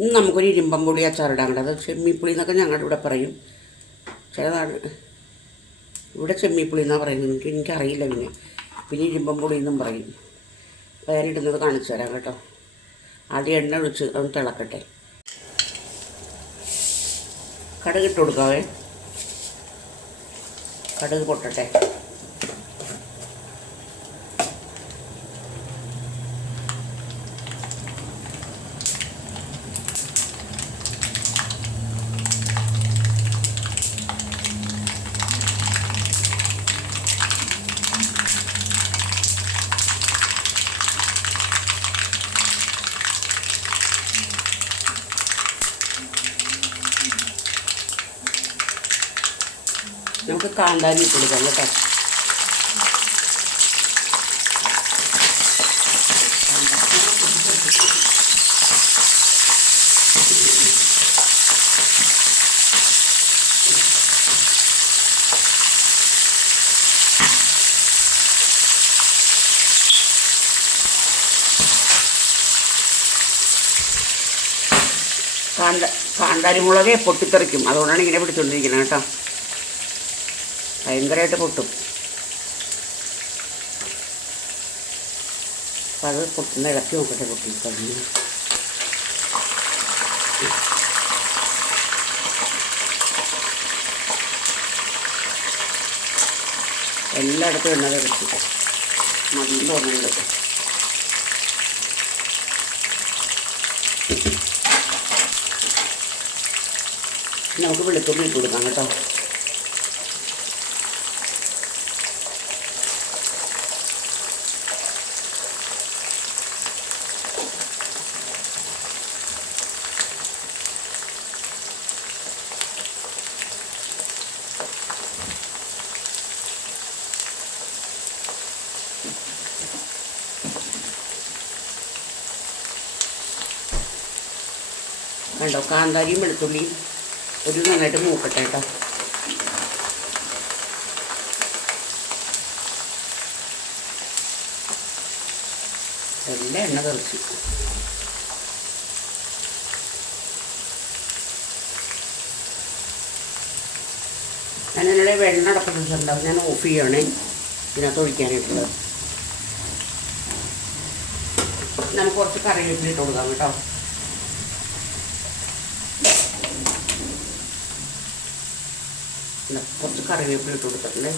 ഇന്ന് നമുക്കൊരു ഇരുമ്പം പൊടി അച്ചാറിടാൻ കണ്ടത്. അത് ചെമ്മിപ്പുളി എന്നൊക്കെ ഞങ്ങളുടെ ഇവിടെ പറയും. ചിലതാണ് ഇവിടെ ചെമ്മിപ്പുളി എന്നാണ് പറയുന്നത്. എനിക്ക് എനിക്കറിയില്ല പിന്നെ. പിന്നെ ഇരുമ്പം പൊടി എന്നും പറയും. ഇടുന്നത് കാണിച്ചു തരാം കേട്ടോ. ആദ്യം എണ്ണ ഒഴിച്ച് അത് തിളക്കട്ടെ. കടുക് ഇട്ട് കൊടുക്കാവേ. കടുക് പൊട്ടട്ടെ. നമുക്ക് കാന്താരി കൊടുക്കാം കേട്ടോ. കാന്ത കാന്താരി മുളകെ പൊട്ടിത്തെറിക്കും. അതുകൊണ്ടാണ് ഇങ്ങനെ പിടിച്ചുകൊണ്ടിരിക്കുന്നത് കേട്ടോ. ഭയങ്കരമായിട്ട് പൊട്ടും. അത് പൊട്ടുന്ന ഇളക്കി നോക്കട്ടെ പൊട്ടി കഴിഞ്ഞു. എല്ലായിടത്തും എണ്ണ കിടക്കും മണ്ണ് തോന്നുന്നുണ്ട് നമുക്ക് വെളുത്തുള്ളി കൊടുക്കാം കേട്ടോ. കണ്ടോ കാന്താരിയും വെളുത്തുള്ളിയും ഒരു നന്നായിട്ട് മൂക്കട്ടെ കേട്ടോ എല്ലാം എണ്ണ തെറിച്ചു. ഞാൻ എന്നോട് വെള്ളം അടക്കുന്നുണ്ടാവും ഞാൻ ഓഫ് ചെയ്യണേ. ഇതിനകത്ത് ഒഴിക്കാനായിട്ടുള്ളത്. നമുക്ക് കുറച്ച് കറി വെച്ചിട്ട് കൊടുക്കാം കേട്ടോ. ഇല്ല, കുറച്ച് കറിവേപ്പില ഇട്ട് കൊടുത്തിട്ടുണ്ട്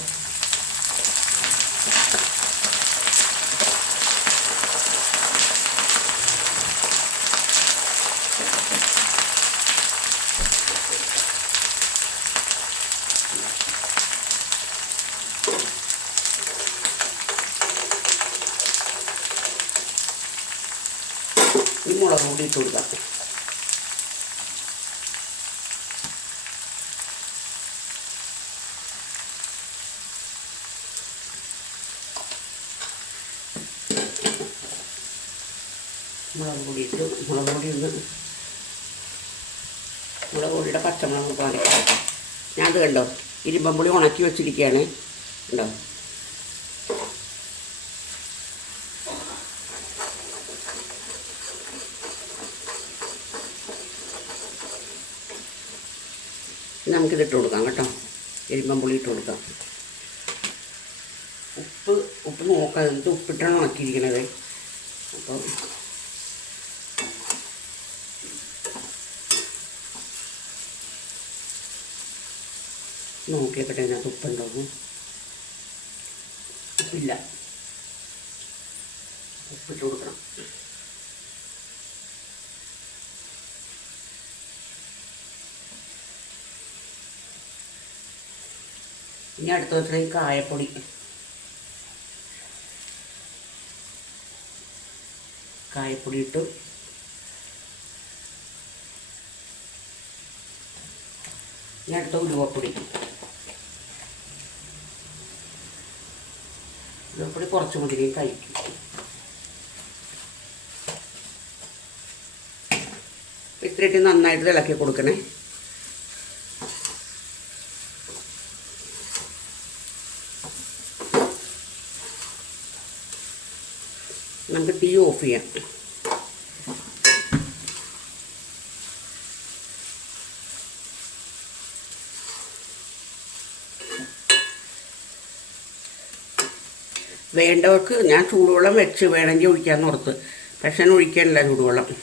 ഈ മുളക് കൂടി ഇട്ട് കൊടുക്കാം മുളക് പൊടി ഇട്ട് മുളക് പൊടി ഒന്ന് മുളക് പൊടിയുടെ പച്ചമുളക് ഞാൻ അത് കണ്ടോ ഇരുമ്പമ്പുളി ഉണക്കി വെച്ചിരിക്കുകയാണ് കണ്ടോ? നമുക്കിത് ഇട്ട് കൊടുക്കാം കേട്ടോ. എരിമ്പമ്പുളി ഇട്ട് കൊടുക്കാം. ഉപ്പ് ഉപ്പ് നോക്കാം ഇത് ഉപ്പിട്ടാണ് ഉണക്കിയിരിക്കണത്? അപ്പം നോക്കിയപ്പോട്ടെ അതിനകത്ത് ഉപ്പുണ്ടാവും. ഉപ്പില്ല. ഉപ്പിട്ട് കൊടുക്കണം. ഇനി അടുത്ത വെച്ചിട്ടുണ്ടെങ്കിൽ കായപ്പൊടി. കായപ്പൊടി ഇട്ടു. ഇനി അടുത്ത ഉലുവപ്പൊടി. ഉലുവപ്പൊടി കുറച്ച് മതി ഇനി കഴിക്കും ഇത്രയിട്ട് നന്നായിട്ട് ഇളക്കി കൊടുക്കണേ. നമുക്ക് തീ ഓഫ് ചെയ്യാം. വേണ്ടവർക്ക് ഞാൻ ചൂടുവെള്ളം വെച്ച് വേണമെങ്കിൽ ഒഴിക്കാമെന്ന് ഓർത്ത്. പക്ഷേ ഒഴിക്കാനില്ല ചൂടുവെള്ളം.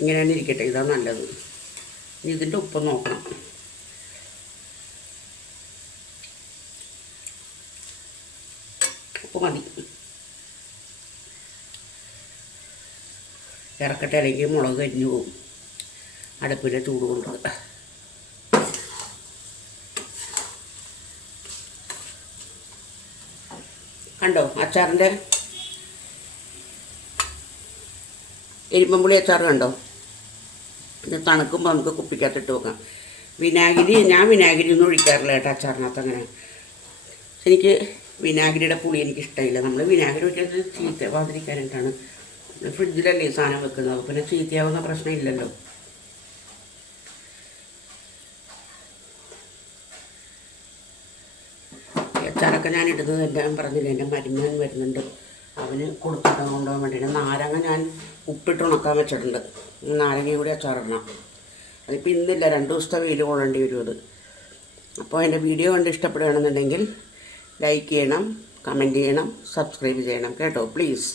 ഇങ്ങനെ തന്നെ ഇരിക്കട്ടെ. ഇതാണ് നല്ലത്. ഇനി ഇതിന്റെ ഉപ്പ് നോക്കണം. ഉപ്പ് മതി. ഇറക്കട്ടെ. അല്ലെങ്കിൽ മുളക് കരിഞ്ഞു പോകും. അടുപ്പിലെ ചൂട് കൊണ്ട് കണ്ടോ? അച്ചാറിന്റെ എരിമ്പുളി അച്ചാർ കണ്ടോ? ഇത് തണുക്കുമ്പോൾ നമുക്ക് കുപ്പിക്കകത്തിട്ട് വെക്കാം. വിനാഗിരി ഞാൻ വിനാഗിരി ഒന്നും ഒഴിക്കാറില്ല കേട്ടോ അച്ചാറിനകത്ത് അങ്ങനെ. എനിക്ക് വിനാഗിരിയുടെ പുളി എനിക്ക് ഇഷ്ടമില്ല. നമ്മൾ വിനാഗിരി വെക്കുന്നത് ചീത്തവാതിരിക്കാനായിട്ടാണ് ഫ്രിഡ്ജിലല്ലേ സാധനം വെക്കുന്നത്. പിന്നെ ചീത്തയാവുന്ന പ്രശ്നമില്ലല്ലോ. അച്ചാറൊക്കെ ഞാൻ ഇടുന്നത് എന്റെ പറഞ്ഞില്ല എന്റെ മരുന്നാൻ വരുന്നുണ്ട്. അവന് കൊടുത്തിട്ട് കൊണ്ടുപോകാൻ വേണ്ടിയിട്ട് നാരങ്ങ ഞാൻ ഉപ്പിട്ട് ഉണക്കാൻ വെച്ചിട്ടുണ്ട്. നാരങ്ങയും കൂടി അച്ചാറിടണം. അതിപ്പോൾ ഇന്നില്ല രണ്ട് ദിവസത്തെ വെയിൽ കൊള്ളേണ്ടി വരും അത്. അപ്പോൾ എന്റെ വീഡിയോ കണ്ട് ഇഷ്ടപ്പെടുകയാണെന്നുണ്ടെങ്കിൽ ലൈക്ക് ചെയ്യണം കമന്റ് ചെയ്യണം സബ്സ്ക്രൈബ് ചെയ്യണം കേട്ടോ പ്ലീസ്.